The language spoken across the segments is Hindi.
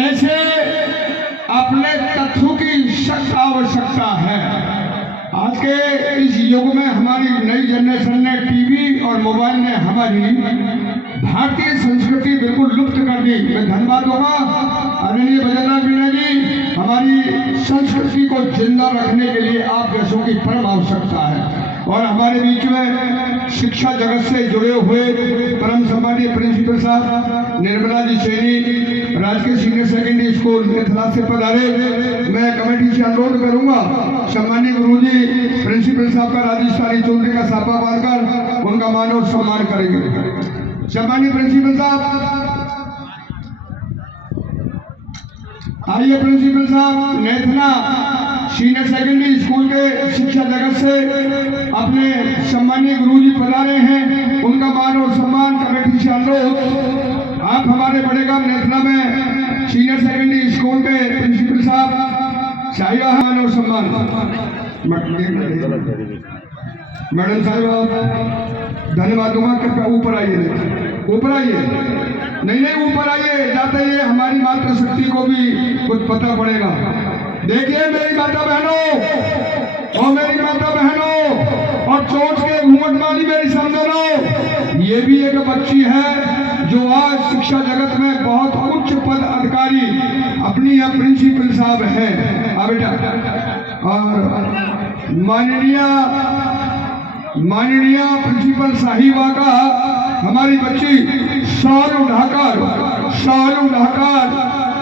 ऐसे अपने तत्वों की सख्त आवश्यकता है। आज के इस युग में हमारी नई जनरेशन ने टीवी और मोबाइल ने हमारी भारतीय संस्कृति बिल्कुल लुप्त कर दी। मैं धन्यवाद दूंगा आदरणीय भजनलाल मीणा जी, हमारी संस्कृति को जिंदा रखने के लिए आप जैसों की परम आवश्यकता है। और हमारे बीच में शिक्षा जगत से जुड़े हुए परम सम्मानीय प्रिंसिपल साहब निर्मला जी सैनी, राजकीय सीनियर सेकेंडरी स्कूल मिथिला से पधारे। मैं कमेटी से अनुरोध करूंगा सम्मानीय गुरुजी प्रिंसिपल साहब का राजस्थानी चुनरी का साफा बांधकर उनका मान और सम्मान करेंगे। सम्मानीय प्रिंसिपल साहब आइए। प्रिंसिपल साहब नेथना सीनियर सेकेंडरी स्कूल के शिक्षा जगत से अपने सम्मानीय गुरुजी पधारे हैं, उनका मान और सम्मान कमेटी से अनुरोध। आप हमारे बड़े गांव नेथना में सीनियर सेकेंडरी स्कूल के प्रिंसिपल साहब चाहिए मान और सम्मान। मैडम साहब धन्यवाद दूंगा। कृपया ऊपर आइए, ऊपर आइए, नहीं ऊपर आइए, जाते ही हमारी मातृशक्ति को भी कुछ पता पड़ेगा। देखिए मेरी माता बहनों और मेरी माता बहनों और चोट के घूंघट वाली मेरी समझो, ये भी एक बच्ची है जो आज शिक्षा जगत में बहुत उच्च पद अधिकारी अपनी यहाँ प्रिंसिपल साहब है। बेटा और माननीय प्रिंसिपल साहिबा का हमारी बच्ची शाल उठाकर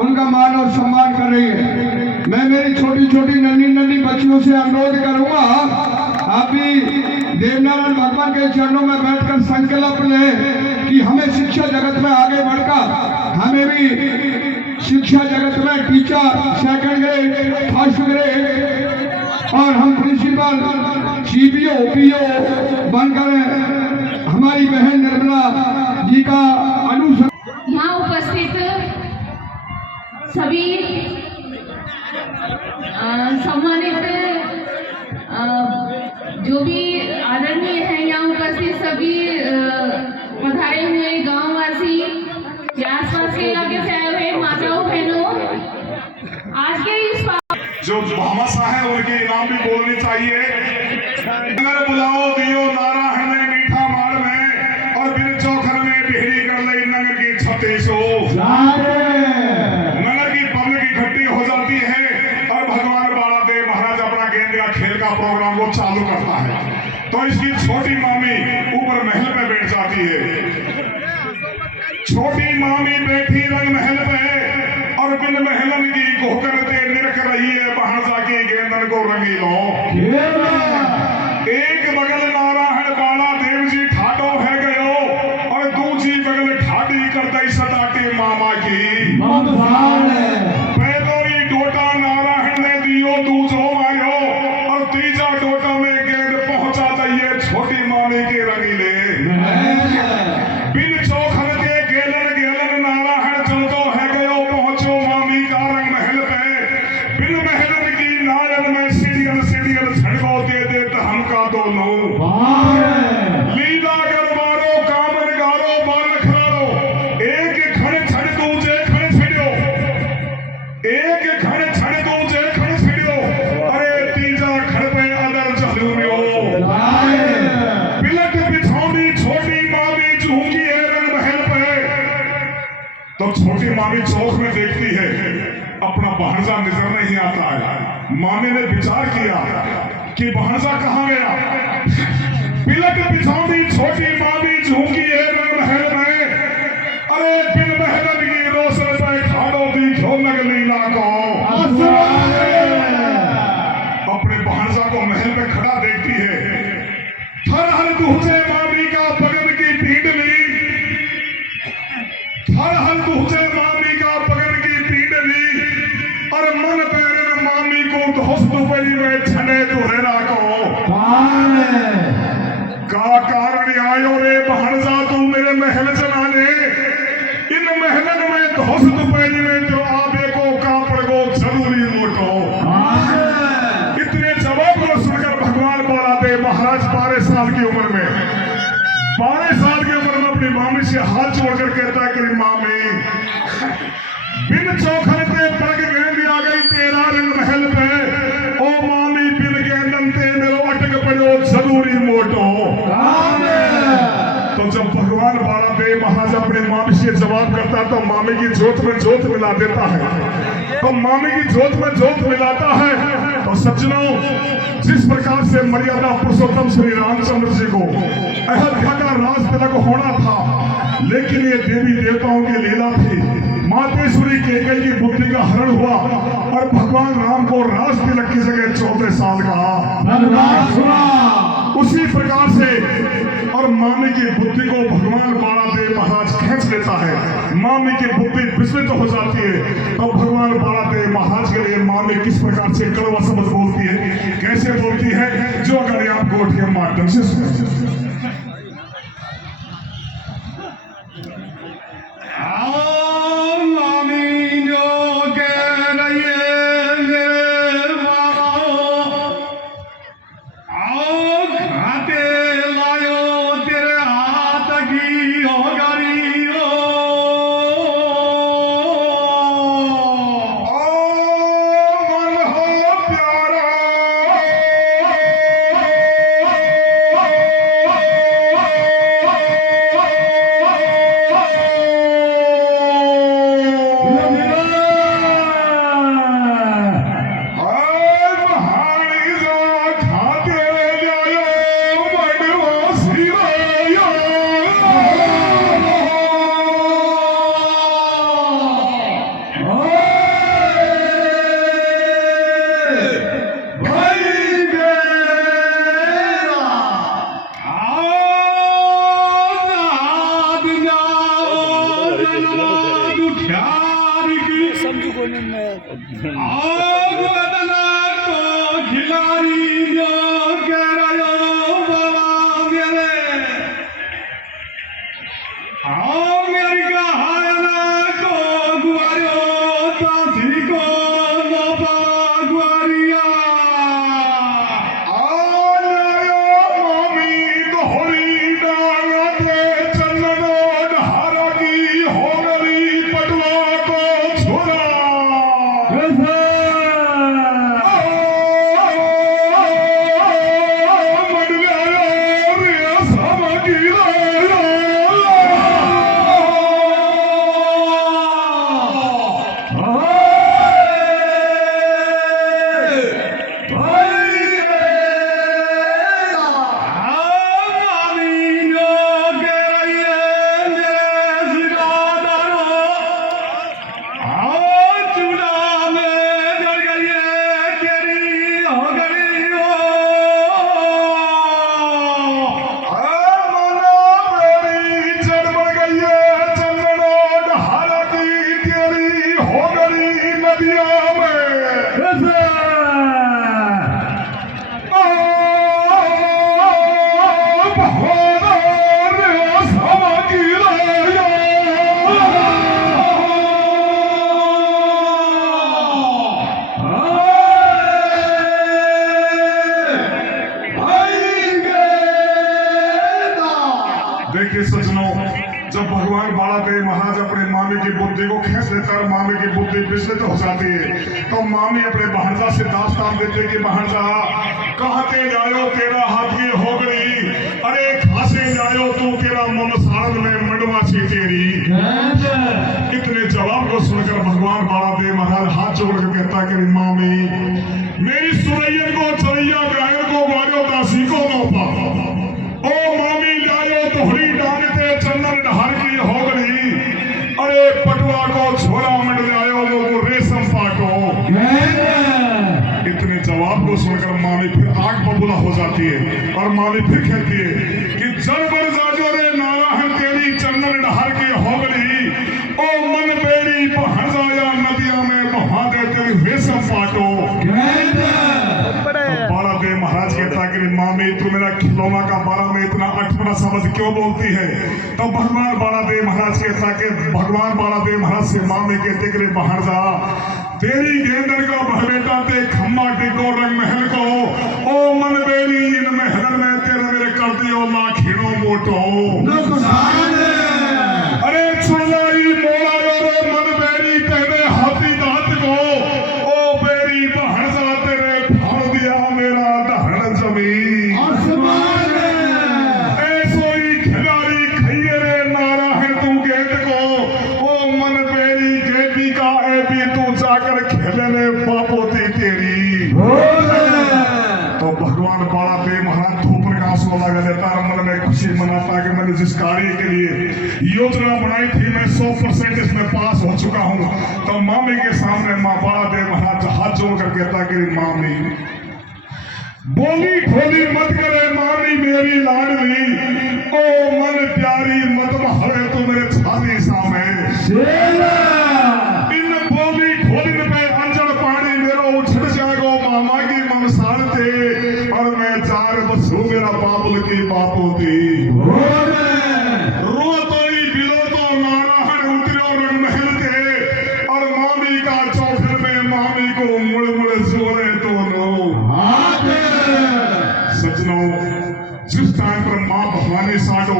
उनका मान और सम्मान कर रही है। मैं मेरी छोटी छोटी नन्ही बच्चियों से अनुरोध करूंगा, आप भी देवनारायण भगवान के चरणों में बैठकर संकल्प लें कि हमें शिक्षा जगत में आगे बढ़कर हमें भी शिक्षा जगत में teacher second grade, first grade और हम प्रिंसिपल सीपीओ पीओ बनकर हमारी बहन निर्मला जी का अनुसरण। यहाँ उपस्थित सभी सम्मानित जो भी आदरणीय हैं, यहाँ उपस्थित सभी पधारे हुए गांववासी, आसपास के इलाके से आए हुए माताओं बहनों, आज के इस जो भामाशाह है उनके इनाम भी बोलनी चाहिए। नगर बुलाओ दियो नारायण में मीठा मार में और बिन चौखर में बिहरी कर ले नगर की छते सो। नगर की पब्लिक इकट्ठी हो जाती है और भगवान बाला देव महाराज अपना गेंद का खेल का प्रोग्राम वो चालू करता है, तो इसकी छोटी मामी ऊपर महल पे बैठ जाती है। छोटी मामी बैठी रंग महल पे और बिन महलन की घोकर ते निरख रही है भांजा की गेंदन को रंगी लो। एक बगल नारायण बाला देव जी ठाडो है गयो और दूसरी बगल ठाडी करता सटाटे मामा की पहलो ही डोटा नारायण ने दियो दूसरो मारो और तीजा डोटा में गेंद पहुंचा दिए छोटी मामी के रंगीले। बिन चौखन के गेलन गेलन नारायण चलतो है गयो पहुंचो मामी का रंग महल पे। बिन महलन की नायन में सीढ़ियन सीढ़ियन झड़को दे देत हमका दोनों लीला गरमारो कामन गारो बाल खरारो एक खड़े छड़ दूजे खड़े छड़ियो एक खड़े छड़ दूजे खड़े छड़ियो अरे तीजा खड़ पे अदर चलूरियो। बिलट बिछौनी छोटी मामी झूठी है रंग महल पे। तो छोटी मामी चौक में देखती है अपना भांजा नजर नहीं आता है। मामी ने विचार किया कि भांजा कहाँ गया। बिलट बिछौनी छोटी मामी झूठी है रंग महल में अरे बिन महलन की रोशन पे ठाडो दी झोलक लीला को। अपने भांजा को महल में खड़ा देखती है। हर हर दूजे मामी का बगल की पींडली हर हर दूजे मामी का बगल की पींडली और मन पैरन मामी को दोस्त बड़ी में छने दुहरा को। का कारण आयो रे भांजा तू मेरे महल चलाने इन महलन में दोस्त पैरी में जो आबे को कापड़ को जरूरी मोटो। इतने जवाब को सुनकर भगवान बोला दे महाराज 12 साल की उम्र में 12 साल की उम्र में अपनी मामी से हाथ जोड़कर कहता कि मामी बिन चौखन ते पलक गेंद आ गई तेरा रंग महल पे ओ मामी बिन गेंदन ते मेरो अटक पड़ो जरूरी मोटो। तो जब भगवान बाला देव महाराज अपने मामी से जवाब करता तो मामी की जोत में जोत मिला देता है। तो मामी की जोत में जोत मिलाता है। तो सज्जनों जिस प्रकार से मर्यादा पुरुषोत्तम श्री रामचंद्र जी को अयोध्या का राज तिलक होना था लेकिन ये देवी देवताओं की लीला थी। मातेश्वरी केकई की बुद्धि का हरण हुआ और भगवान राम को राज तिलक की जगह 14 साल का उसी प्रकार से और मामी की बुद्धि को भगवान बाला देव महाराज खींच लेता है। मामी की बुद्धि विचलित हो जाती है तो भगवान बाला देव महाराज के लिए मामी किस प्रकार से कड़वा शब्द बोलती है कैसे बोलती है जो अगर आप गोठ के माध्यम से सुने। मामी की बुद्धि को खींच लेता है, मामी की बुद्धि विचलित हो जाती है। तो मामी अपने भांजा से दास्तान देते कि भांजा कहते जायो तेरा हाथ की होगड़ी, अरे खासे जायो तू तेरा ममसारद में मंडवासी तेरी। इतने जवाब को सुनकर भगवान बालादेव महाराज हाथ जोड़कर कहता कि मामी मेरी सुरैयन को चरैया गायन को मारो दासी को नौपा, ओ मामी लायो तोहरी डांगते चंदन ढार की होगड़ी, अरे पटुआ को छोरा मंड लायो वो रेशम पाटो। इतने जवाब को सुनकर मामी फिर आग बबूला हो जाती है और मामी फिर कहती है कि जल बर जाजो रे नारायण तेरी चंदन ढार की होगड़ी, ओ मन बेड़ी पहजाया नदिया में बहा दे तेरी रेशम पाटो। बालादेव महाराज कहता कि मामी तू मेरा खिलौना का बारा में इतना अटपटा शब्द क्यों बोलती है। तो भगवान बालादेव महाराज कहता कि भगवान बालादेव महाराज से मामी कहते कि बाहर जा तेरी गेंदर का बहबेटा ते खम्मा टिको रंग महल को, ओ मन बेरी इन महल में तेरे मेरे कर दियो लाखिनो मोटो। अरे चुड़लाई मोड़ा रे मन बेरी तेरे हाथी दांत को, ओ बेरी बाहर जा तेरे फाड़ दिया मेरा दहन जमीन। ऐसोई खिलाड़ी खइये रे नारायण तू गेंद को, ओ मन बेरी गेंदी का ए भी तू जाकर खेलने बापोती तेरी। तो भगवान बालादेव महाराज थोपन का आंसू लगा लेता है, मन में खुशी मनाता कि मैंने जिस कार्य के लिए योजना बनाई थी मैं 100% इसमें पास हो चुका हूँ। तो मामी के सामने माँ बालादेव महाराज हाथ जोड़कर कहता कि मामी बोली ठोली मत करे मामी मेरी लाडली, ओ मन प्यारी मत बहरे तो मेरे छाती सामने। इन बोली ठोली पे अंजड़ पानी मेरो उछड़ जाएगो मामा की ममसार थे, और मैं चार बसू मेरा बाबुल की बापू थी। रो तो ही बिलो तो नारायण उतरो रंग महल थे, और मामी का चौखट में मामी को मुड़ मुड़ जोरे तो नो। सजनों जिस टाइम पर माँ भवानी साडो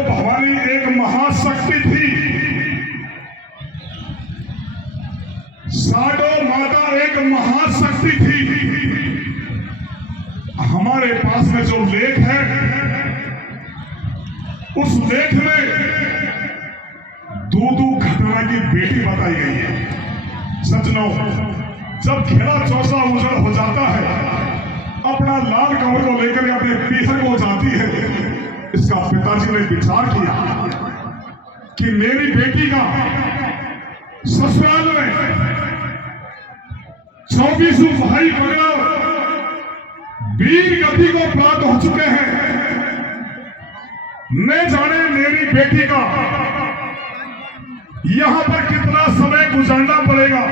भवानी एक महाशक्ति थी, साडो माता एक महाशक्ति थी। हमारे पास में जो लेख है उस लेख में दो घटना की बेटी बताई गई है। सजनों जब खेड़ा चौसा उजड़ हो जाता है, अपना लाल कमर को लेकर अपने पीहर को जाती है, इसका पिताजी ने विचार किया कि मेरी बेटी का ससुराल में 24 भाई बगैर वीर गति को प्राप्त हो चुके हैं, न जाने मेरी बेटी का यहां पर कितना समय गुजारना पड़ेगा।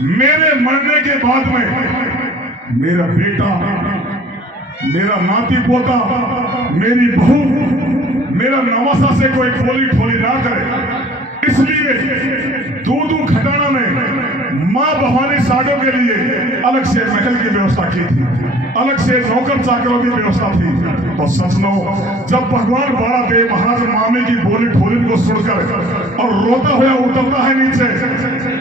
मेरे मरने के बाद में मेरा बेटा, मेरा नाती पोता, मेरी बहू, मेरा नवासा से कोई खोली ठोली ना करे। इसलिए दो खटाना में माँ भवानी साडो के लिए अलग से महल की व्यवस्था की थी, अलग से नौकर चाकरों की व्यवस्था थी। तो सजनों जब भगवान बालादेव महाराज मामी की बोली ठोली को सुनकर और रोता हुआ उतरता है नीचे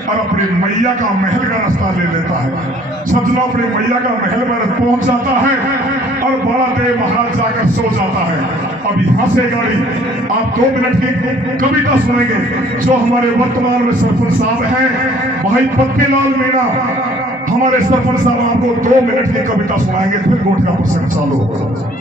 और अपनी मैया का महल का रास्ता ले लेता है। सजनों अपनी मैया का महल पर पहुंच जाता है और बालादेव महाराज जाकर सो जाता है। अब यहाँ से गाड़ी आप 2 मिनट की कविता सुनेंगे जो हमारे वर्तमान में सरपंच साहब हैं भाई पत्तीलाल मीणा, हमारे सरपंच साहब आपको 2 मिनट की कविता सुनाएंगे, फिर गोट का प्रसंग चालू होगा।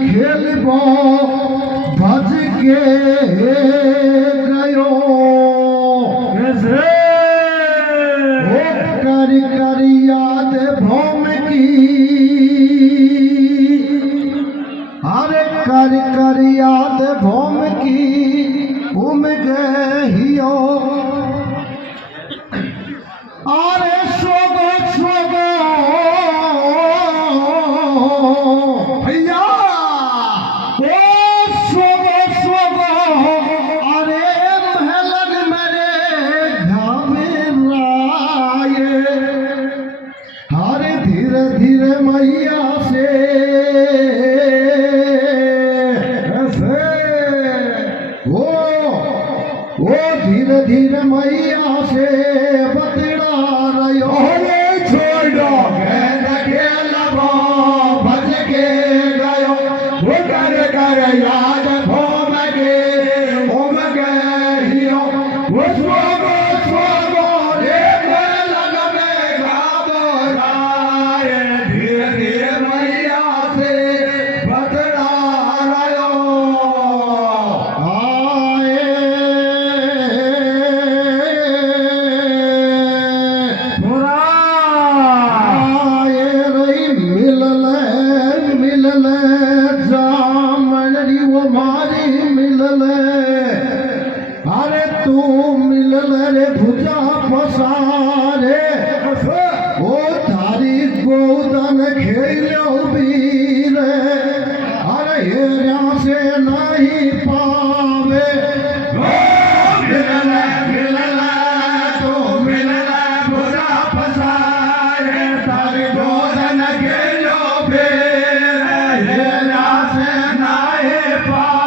खेलबो भज के गयो कर कर याद भौम की भैया ओ सोगो सोगो अरे महलन मेरे घबराए हरे धीरे धीरे मैया से ओ धीरे धीरे मैया से बतड़ा रहो छोड़ो भज के गयो वो कर याद भोम गयो वो सोगो सोगो रे लग में घबराए धीरे धीरे मैया से बतड़ा रहो अरे तू मिलल रे भुजा पसारे ओ थारी गोदन खेलो वीर अरे हेरा से नहीं पावे मिलल तू मिलल भुजा पसारे थारी गोदन खेलो वीर हेरा से नहीं पावे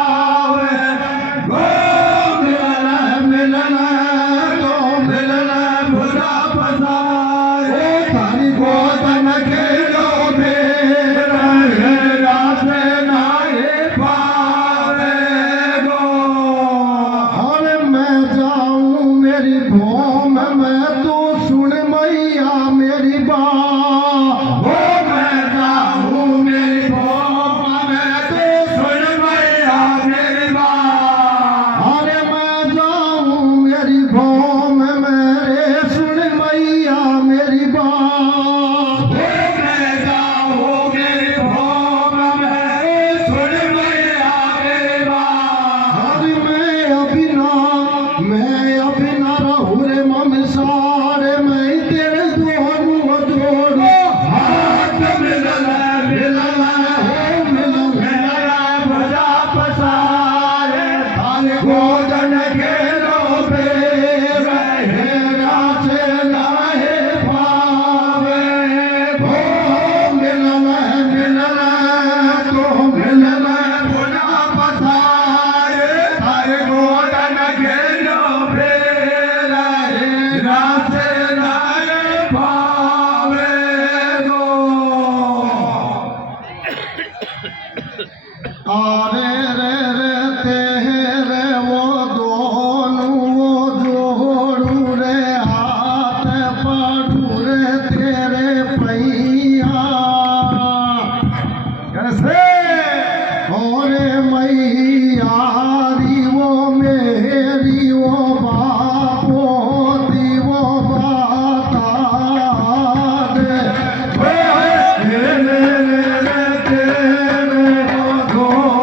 अरे रे रे तेरे वो दोनों वो जोड़ू रे हाथ पड़ू रे तेरे पैया कैसे और मैया वो मेरी वो बापो दी वो बाता दे Oh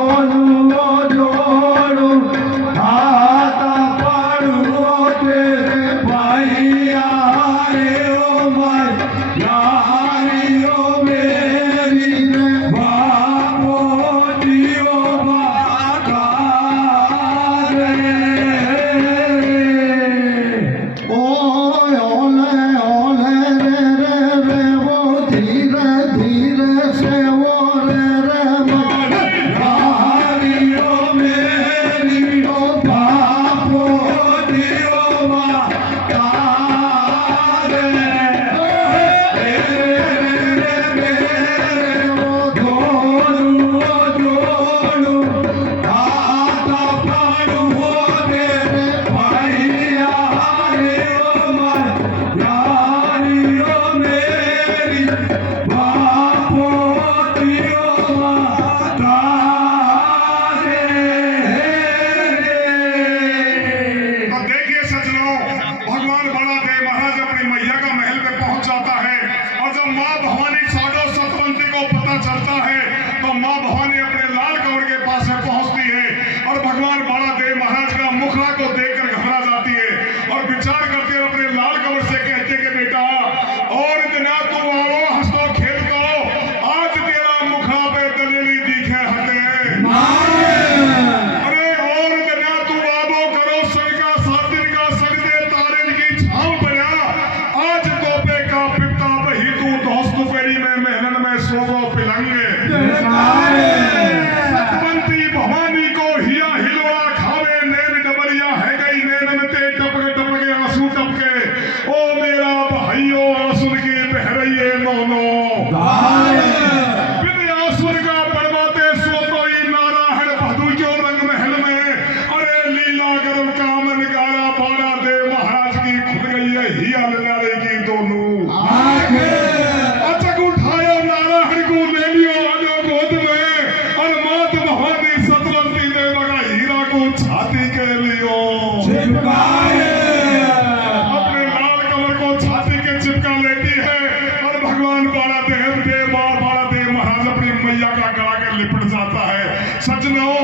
के लिपट जाता है। सज्जनों,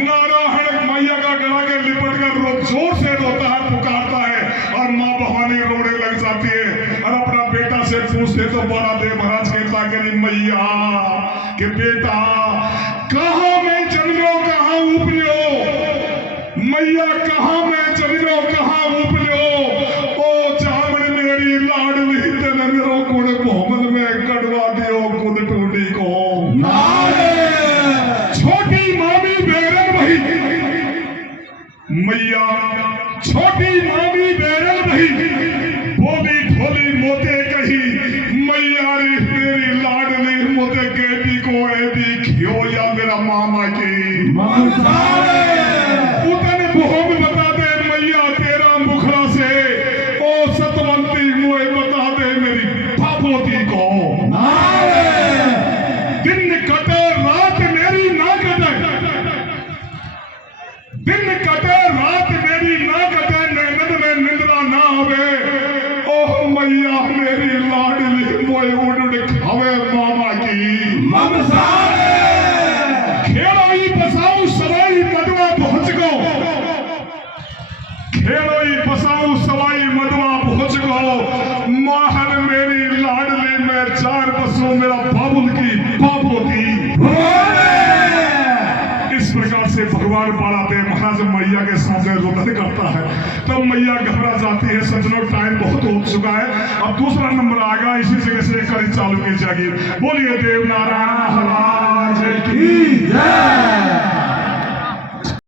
नारायण मैया का गला के लिपट कर जोर से रोता है, पुकारता है और माँ भवानी रोने लग जाती है और अपना बेटा से पूछते तो बड़ा देव महाराज कहता कि मैया के बेटा कहाँ मैं जन्मो कहाँ उपलो, मैया कहाँ मैं जन्मो कहाँ उपलो, ओ जामन मेरी लाडली तेने मेरो गुण मोहम्मद में कड़वा दियो गुद टूटी को। छोटी मामी बेरन भई मैया, छोटी मामी बेरन भई बोली ढोली मोते कही मैया रे मेरी लाडली मोते गेटी को ऐदी खियो या मेरा मामा की उतने भोग बता दे मैया तेरा मुखड़ा से, ओ सतवंती मुझे बता दे मेरी पापोती को। दिन कटे रात मेरी ना कटे, दिन कटे रात मेरी ना कटे, नैनन में निद्रा ना आवे, ओह मैया मेरी लाडली मोए उड़ उड़ खावे मामा की। खेड़ोई बसाऊ सवाई मदवा पहुंच गो, खेड़ोई बसाऊ सवाई मदवा पहुंच गो, माहर मेरी लाडली में चार बसों मेरा बाबुल की बाबू थी। इस प्रकार से भगवान बाला देव महाराज मैया के सामने रोदन करता है, तब मैया घबरा जाती है। सज्जनों, टाइम बहुत हो चुका है, अब दूसरा नंबर आएगा, इसी जगह से कड़ी चालू की जाएगी। बोलिए देव नारायण महाराज की जय।